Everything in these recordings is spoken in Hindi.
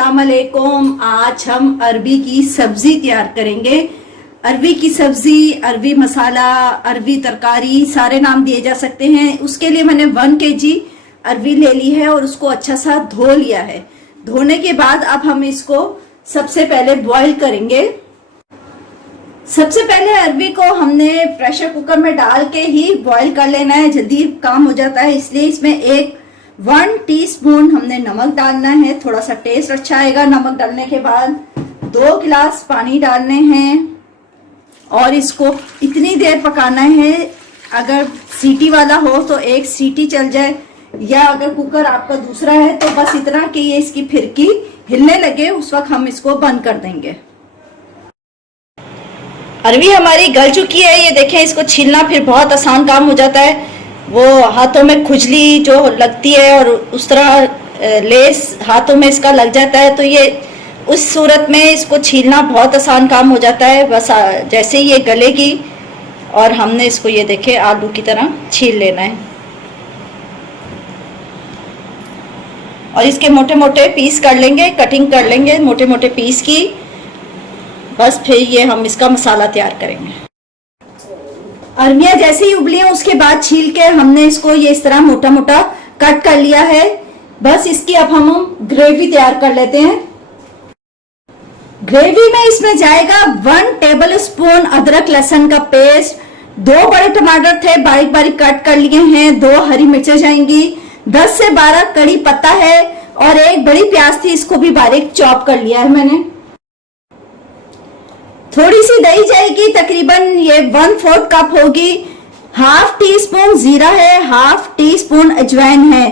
अस्सलाम वालेकुम। आज हम अरबी की सब्जी तैयार करेंगे। अरबी की सब्जी, अरबी मसाला, अरबी तरकारी, सारे नाम दिए जा सकते हैं। उसके लिए मैंने 1 kg अरबी ले ली है और उसको अच्छा सा धो लिया है। धोने के बाद अब हम इसको सबसे पहले बॉईल करेंगे। सबसे पहले अरबी को हमने प्रेशर कुकर में डाल के ही बॉईल कर लेना है, जल्दी काम हो जाता है। इसलिए इसमें 1 टीस्पून हमने नमक डालना है, थोड़ा सा टेस्ट अच्छा आएगा। नमक डालने के बाद 2 गिलास पानी डालने हैं और इसको इतनी देर पकाना है। अगर सीटी वाला हो तो 1 सीटी चल जाए, या अगर कुकर आपका दूसरा है तो बस इतना कि ये इसकी फिरकी हिलने लगे, उस वक्त हम इसको बंद कर देंगे। अरबी हमारी गल चुकी है, ये देखें। इसको छीलना फिर बहुत आसान काम हो जाता है। वो हाथों में खुजली जो लगती है और उस तरह लेस हाथों में इसका लग जाता है, तो ये उस सूरत में इसको छीलना बहुत आसान काम हो जाता है। बस जैसे ही ये गलेगी और हमने इसको, ये देखे, आलू की तरह छील लेना है और इसके मोटे मोटे पीस कर लेंगे, कटिंग कर लेंगे मोटे मोटे पीस की। बस फिर ये हम इसका मसाला तैयार करेंगे। अरबियां जैसे ही उबली हैं उसके बाद छील के हमने इसको ये इस तरह मोटा मोटा कट कर लिया है। बस इसकी अब हम ग्रेवी तैयार कर लेते हैं। ग्रेवी में इसमें जाएगा 1 टेबल स्पून अदरक लहसुन का पेस्ट, 2 बड़े टमाटर थे बारीक बारीक कट कर लिए हैं, 2 हरी मिर्चें जाएंगी, 10 से 12 कड़ी पत्ता है और 1 बड़ी प्याज थी, इसको भी बारीक चॉप कर लिया है मैंने। थोड़ी सी दही जाएगी, तकरीबन ये 1/4 कप होगी। 1/2 टीस्पून जीरा है, 1/2 टीस्पून अजवाइन है,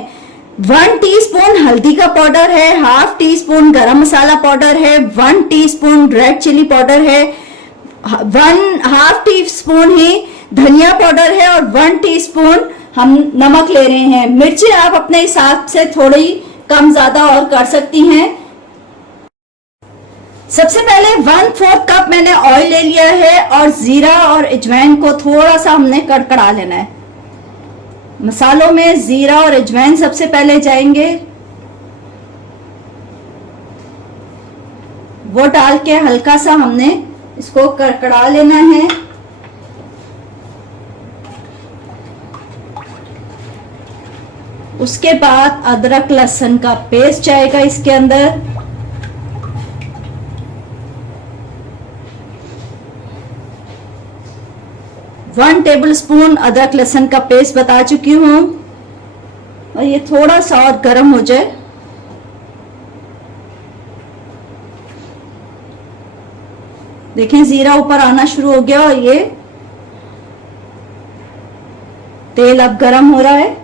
1 टीस्पून हल्दी का पाउडर है, 1/2 टीस्पून गरम मसाला पाउडर है, 1 टीस्पून रेड चिली पाउडर है, 1/2 टीस्पून ही धनिया पाउडर है और 1 टीस्पून हम नमक ले रहे हैं। मिर्ची आप अपने हिसाब से थोड़ी कम ज्यादा और कर सकती हैं। सबसे पहले 1/4 कप मैंने ऑयल ले लिया है और जीरा और अजवाइन को थोड़ा सा हमने कड़कड़ा लेना है। मसालों में जीरा और अजवाइन सबसे पहले जाएंगे, वो डाल के हल्का सा हमने इसको कड़कड़ा लेना है। उसके बाद अदरक लहसुन का पेस्ट जाएगा इसके अंदर। वन टेबल स्पून अदरक लहसुन का पेस्ट बता चुकी हूं और ये थोड़ा सा और गर्म हो जाए। देखें जीरा ऊपर आना शुरू हो गया और ये तेल अब गर्म हो रहा है।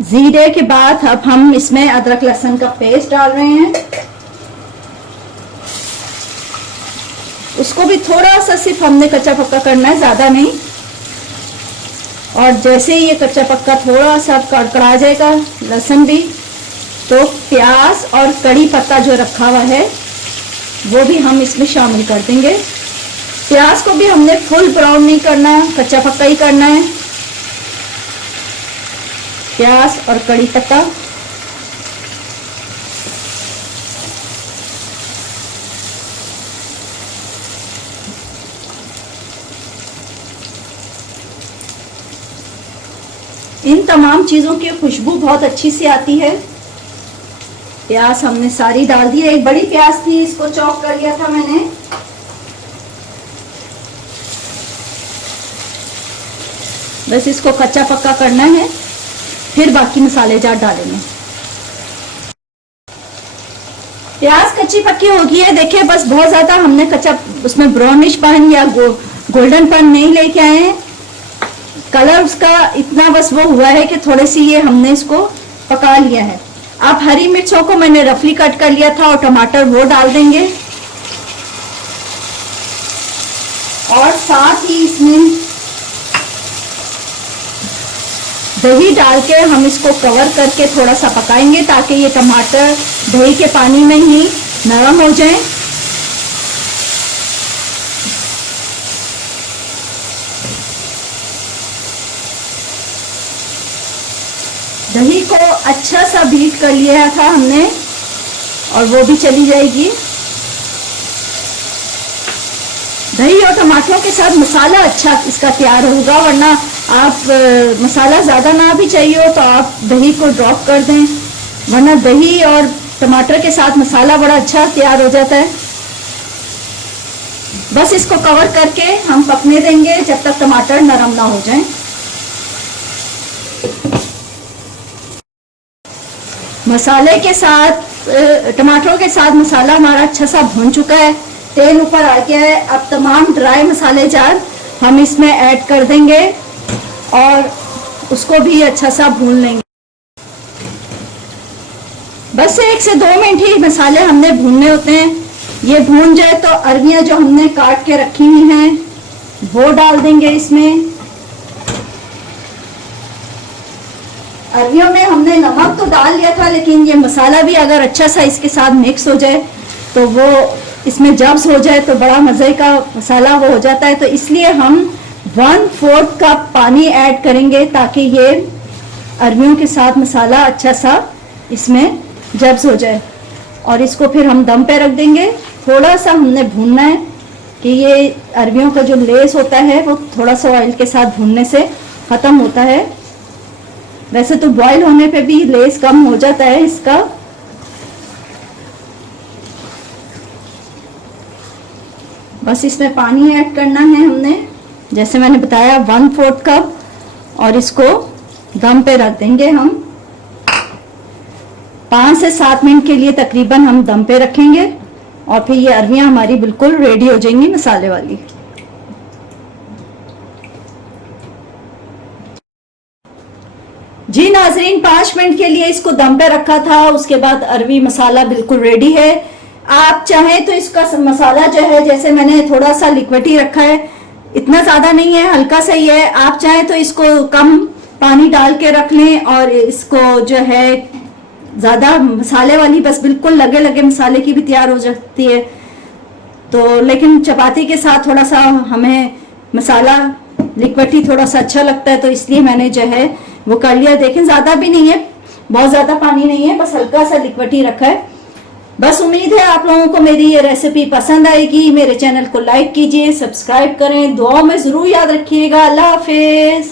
जीरे के बाद अब हम इसमें अदरक लहसुन का पेस्ट डाल रहे हैं। उसको भी थोड़ा सा सिर्फ हमने कच्चा पक्का करना है, ज्यादा नहीं। और जैसे ही ये कच्चा पक्का थोड़ा सा कड़कड़ा जाएगा लहसुन भी, तो प्याज और कड़ी पत्ता जो रखा हुआ है वो भी हम इसमें शामिल कर देंगे। प्याज को भी हमने फुल ब्राउन नहीं करना, कच्चा पक्का ही करना है। प्याज और कड़ी पत्ता, इन तमाम चीजों की खुशबू बहुत अच्छी सी आती है। प्याज हमने सारी डाल दी है। 1 बड़ी प्याज थी, इसको चॉप कर लिया था मैंने। बस इसको कच्चा पक्का करना है, फिर बाकी मसाले जार डालेंगे। प्याज कच्ची पक्की हो गई है। देखिए, बस बहुत ज्यादा हमने कच्चा उसमें ब्राउनिश पन या गोल्डन पन नहीं लेके आए हैं। कलर उसका इतना बस वो हुआ है कि थोड़े सी ये हमने इसको पका लिया है। अब हरी मिर्चों को मैंने रफली कट कर लिया था और टमाटर वो डाल देंगे और साथ ही इसमें दही डाल के हम इसको कवर करके थोड़ा सा पकाएंगे ताकि ये टमाटर दही के पानी में ही नरम हो जाए। दही को अच्छा सा बीट कर लिया था हमने और वो भी चली जाएगी। दही और टमाटरों के साथ मसाला अच्छा इसका तैयार होगा, वरना आप मसाला ज़्यादा ना भी चाहिए हो तो आप दही को ड्रॉप कर दें, वरना दही और टमाटर के साथ मसाला बड़ा अच्छा तैयार हो जाता है। बस इसको कवर करके हम पकने देंगे जब तक टमाटर नरम ना हो जाएं। मसाले के साथ टमाटरों के साथ मसाला हमारा अच्छा सा भून चुका है, तेल ऊपर आ गया है। अब तमाम ड्राई मसाले जार हम इसमें ऐड कर देंगे और उसको भी अच्छा सा भून लेंगे। बस 1 से 2 मिनट ही मसाले हमने भूनने होते हैं। ये भून जाए तो अरबियां जो हमने काट के रखी हुई हैं वो डाल देंगे इसमें। अरबियों में हमने नमक तो डाल लिया था, लेकिन ये मसाला भी अगर अच्छा सा इसके साथ मिक्स हो जाए तो वो इसमें जब्स हो जाए तो बड़ा मज़े का मसाला वो हो जाता है। तो इसलिए हम 1/4 कप पानी ऐड करेंगे ताकि ये अरबियों के साथ मसाला अच्छा सा इसमें जब्स हो जाए। और इसको फिर हम दम पे रख देंगे। थोड़ा सा हमने भूनना है कि ये अरबियों का जो लेस होता है वो थोड़ा सा ऑयल के साथ भूनने से ख़त्म होता है। वैसे तो बॉईल होने पे भी लेस कम हो जाता है इसका। बस इसमें पानी ऐड करना है हमने, जैसे मैंने बताया 1/4 कप, और इसको दम पे रख देंगे हम। 5 से 7 मिनट के लिए तकरीबन हम दम पे रखेंगे और फिर ये अरबियां हमारी बिल्कुल रेडी हो जाएंगी मसाले वाली। जी नाजरीन, 5 मिनट के लिए इसको दम पे रखा था, उसके बाद अरबी मसाला बिल्कुल रेडी है। आप चाहें तो इसका मसाला जो है, जैसे मैंने थोड़ा सा लिक्विड ही रखा है, इतना ज़्यादा नहीं है, हल्का सा ही है। आप चाहें तो इसको कम पानी डाल के रख लें और इसको जो है ज़्यादा मसाले वाली बस बिल्कुल लगे लगे मसाले की भी तैयार हो जाती है। तो लेकिन चपाती के साथ थोड़ा सा हमें मसाला लिक्विड ही थोड़ा सा अच्छा लगता है, तो इसलिए मैंने जो है वो कर लिया। देखें ज़्यादा भी नहीं है, बहुत ज़्यादा पानी नहीं है, बस हल्का सा लिक्विड ही रखा है। बस उम्मीद है आप लोगों को मेरी ये रेसिपी पसंद आएगी। मेरे चैनल को लाइक कीजिए, सब्सक्राइब करें, दुआओं में ज़रूर याद रखिएगा। अल्लाह हाफिज़।